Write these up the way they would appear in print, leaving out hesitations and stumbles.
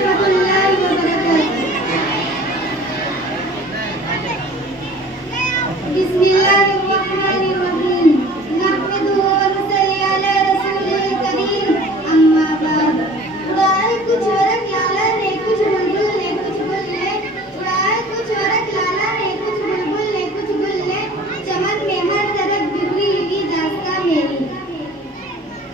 warahmatullahi wabarakatuh. Bismillahirrahmanirrahim. Nahmaduhu wa nusalli ala rasulil karim. Amma ba'd. उड़ाए कुछ वरक लाला ने कुछ बुलबुल ने कुछ गुल ने, उड़ाए कुछ वरक लाला ने कुछ बुलबुल ने कुछ गुल ने, चमन में हर तरफ बिखरी हुई दास्तां मेरी।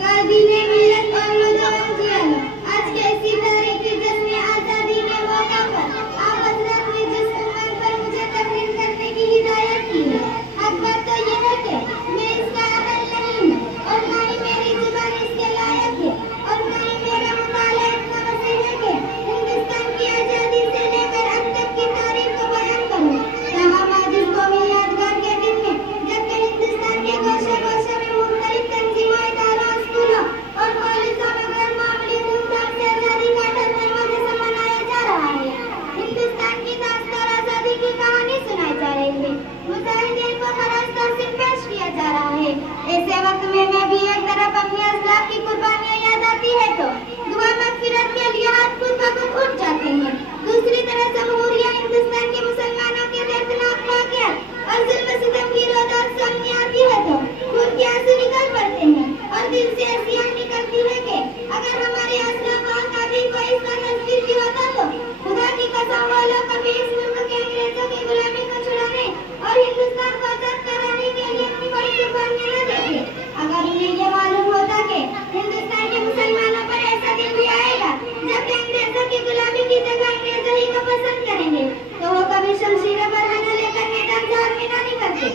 कायदीने मिल्लत और नौजवान जियान, आज कैसी तारीख है जिसने आजादी के मौका पर आप हजरत ने जिस उम्र पर मुझे तकरीर करने की हिदायत की है। हक बात तो ये है कि मैं इसका अहल नहीं हूँ और ना ही मेरी जुबान इसके लायक है और ना ही मेरा मुताला इतना वसीह है कि हिंदुस्तान की आजादी से लेकर अब तक की तारीख को बयान करूँ। तमाम आज इस कौमी यादगार के दिन में जबकि हिंदुस्तान के गोशे गोशे में मुख्तलिफ तंजीमों, इदारों, स्कूलों और कॉलेजों में गैर मामूली धूमधाम से आजादी का टर्नल जैसे मनाया जा रहा है। हिंदुस्तान की दास्तां और आजादी की कहानी सुनाई जा रही है। मुजाहिदीन को खराज तहसीन पेश किया जा रहा है। ऐसे वक्त में मैं भी एक तरफ अपने असलाफ की कुर्बानियां याद आती है तो दुआ मगफिरत के लिए हाथ खुद ब खुद उठ जाते हैं। दूसरी तरफ जमहूरिया हिंदुस्तान के मुसलमानों के दर्दनाक वाक़यात और जुल्म सितम की रोदात सामने आती है तो खून के आंसू निकल पड़ते हैं और दिल से ऐसी आग निकलती है कि अगर हमारे असलाफ वहाँ कभी कोई इसका तस्वीर भी होता तो खुदा की कसम वालों कभी इस मुल्क के अंग्रेजों की गुलामी को छुड़ाने और हिंदुस्तान को आजाद कराने के लिए अपनी बड़ी कुर्बानियां न देते। अगर उन्हें ये मालूम होता कि हिंदुस्तान के मुसलमानों पर ऐसा दिन भी आएगा जबकि अंग्रेजों की गुलामी की जगह अंग्रेजों ही को पसंद करेंगे तो वो कभी शमशीरें बरहना लेकर मैदान जहाज में न निकलते।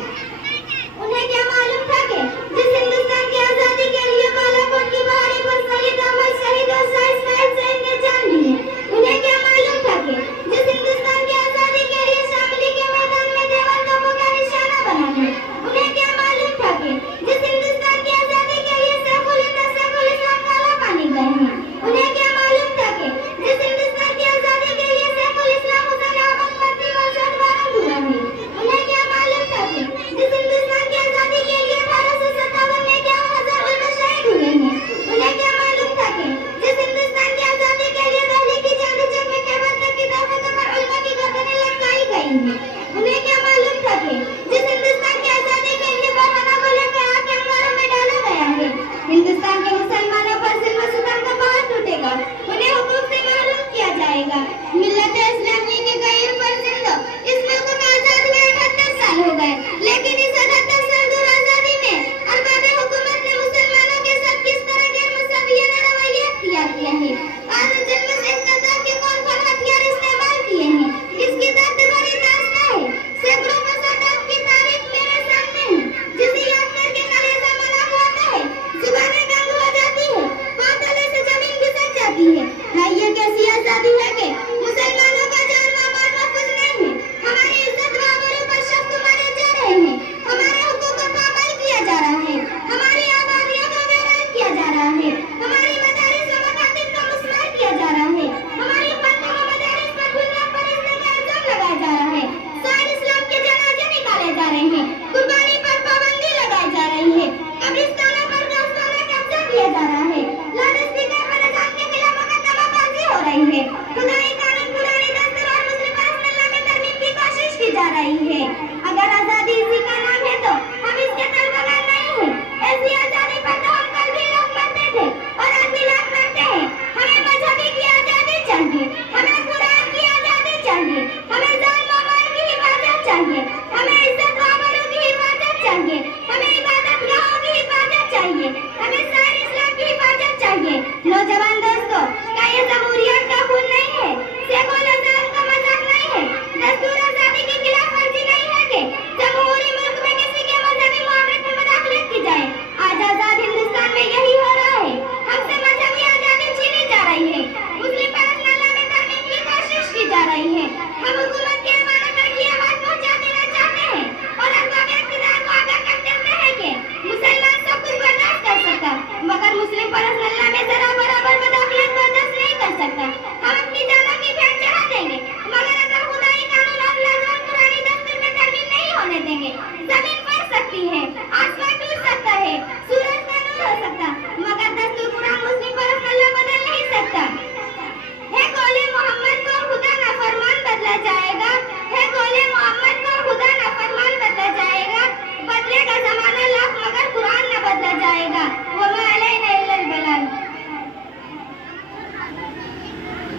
उन्हें क्या मालूम था कि जिस हिंदुस्तान की आजादी के लिए बालाकोट की पहाड़ी पर शहीद अहमद शहीद और शाह इस्माइल शहीद ने जान ली है। उन्हें क्या मालूम था कि जिस हिंदुस्तान की आजादी के लिए शामली के मैदान में देवर तोपों का निशाना बना है। उन्हें क्या मालूम था कि जिस हिंदुस्तान की आजादी के लिए सैफुल इस्लाम काला पानी गए हैं। उन्हें क्या मालूम था कि जिस हिंदुस्तान की आजादी के लिए सैफुल इस्लाम हुसैन अहमद मदनी वंशज बारूद हुआ है। उन्हें क्या मालूम था कि जिस हिंदुस्तान की आजादी के लिए 1857 में 51,000 उलमा शहीद हुए हैं। उन्हें क्या मालूम था कि जिस हिंदुस्तान की आजादी के लिए दिल्ली की चांदी चौक में कैबल तक की दरवाजों पर उलमा की गर्दनें लटकाई गई हैं। उन्हें क्या मालूम था कि जिस हिंदुस्तान की आजादी के लिए बरहना को लेकर आग के अंगारों में डाला गया है। हिंदुस्तान के मुसलमानों पर जुल्म सितम का पहाड़ टूटेगा, उन्हें हुकूक से महरूम किया जाएगा। मिल्लत इस्लामी के गैर पर जिंदा इस मुल्क को आजाद हुए 78 साल हो गए, लेकिन इस 78 साल दूर आजादी में अरबाब हुकूमत ने मुसलमानों के साथ किस तरह गैर मुसवियाना रवैया इख्तियार किया है और जुल्म से इस्तेमाल के कौन कौन हथियार इस्तेमाल किए हैं, इसकी दर्द भरी दास्तां है। सैकड़ों मसौदात की तारीख मेरे सामने है, जिसे याद करके कलेजा मलक होता है, जुबानें गंग हो जाती है, पांव तले से जमीन घिसक जाती है। ये कैसी आजादी है कि मुसलमानों का जान व माल महफूज नहीं है। हमारी इज्जत व आबरू पर शख्स मारे जा रहे हैं, हमारे हुकूक को पामाल किया जा रहा है, हमारी आबादियों को वीरान किया जा रहा है, हमारी मदारिस व मकातिब को मुस्मार किया जा रहा है, हमारी पंथों व मदारिस पर गुनाह बरसने का इल्जाम लगाया जा रहा है, शाह इस्लाम के जनाजे निकाले जा रहे हैं, कुर्बानी पर पाबंदी लगाई जा रही है, कब्रिस्तानों पर गौशाला कब्जा किया जा रहा है, लाउडस्पीकर पर अजान के खिलाफ मुकदमाबाजी हो रही है, खुदाई कानून पुरानी दस्तूर और मुस्लिम परसनल्लाह में तरमीम की कोशिश की जा रही है। अगर आजादी इसी का नाम है तो हम इसके तलबगार नहीं हैं। ऐसी आजादी पर तो हम कल भी लोग मरते थे और आज भी लोग मरते हैं। हमें मजहबी की आजादी चाहिए, हमें कुरान की आजादी चाहिए, हमें जान व माल की हिफाजत चाहिए, हमें इज्जत व आबरू की हिफाजत चाहिए, हमें इबादतगाहों की हिफाजत चाहिए, हमें शाह इस्लाम की हिफाजत चाहिए। नौजवान दोस्तों, क्या ये जमहूरियत का खून नहीं है? शेखुल अज़म का मजाक नहीं है? दस्तूर आजादी के खिलाफ वर्जी नहीं है कि जमहूरी मुल्क में किसी के मजहबी मुआमलत में मुदाखलत की जाए? आज आजाद हिंदुस्तान में यही हो रहा है। हमसे मजहबी आजादी छीनी जा रही है। मुस्लिम परसनल्लाह में